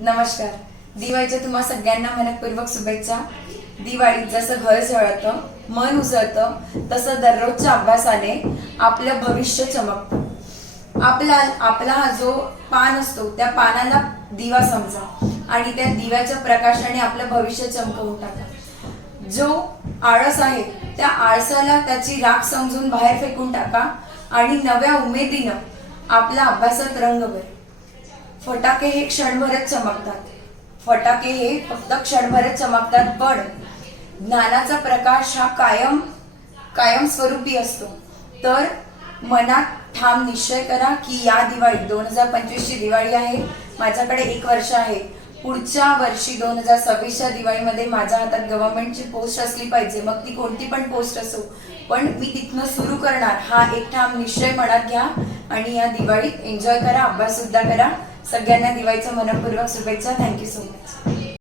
नमस्कार. दिवाळीच्या तुम्हा सगळ्यांना मनपूर्वक शुभेच्छा. दिवाळीत जसं घर जळतं, मन उजळतं, तसं दररोजच्या अभ्यासाने आपलं भविष्य चमकतं. आपला हा जो पान असतो त्या पानाला दिवा समजा आणि त्या दिव्याच्या प्रकाशाने आपलं भविष्य चमकवून टाका. जो आळस आहे त्या आळसाला त्याची राख समजून बाहेर फेकून टाका आणि नव्या उमेदीनं आपल्या अभ्यासात रंग भर. फटाके हे क्षणभरच चमकतात. फटाके हे फक्त क्षणभरच चमकतात, पण ज्ञानाचा प्रकाश हा कायम स्वरूपी असतो. तर मनात ठाम निश्चय करा की या दिवाळी 2025 ची दिवाळी आहे. माझ्याकडे 1 वर्ष आहे. पुढच्या वर्षी 2026च्या दिवाळीमध्ये माझ्या हातात गव्हर्नमेंटची पोस्ट असली पाहिजे, मग ती कोणती पण पोस्ट असो, पण मी तिथनं सुरू करणार हा एक ठाम निश्चय मनात घ्या आणि या दिवाळीत एन्जॉय करा, अभ्यास सुद्धा करा. सगळ्यांना दिवाळीच्या मनपूर्वक शुभेच्छा. Thank you so much.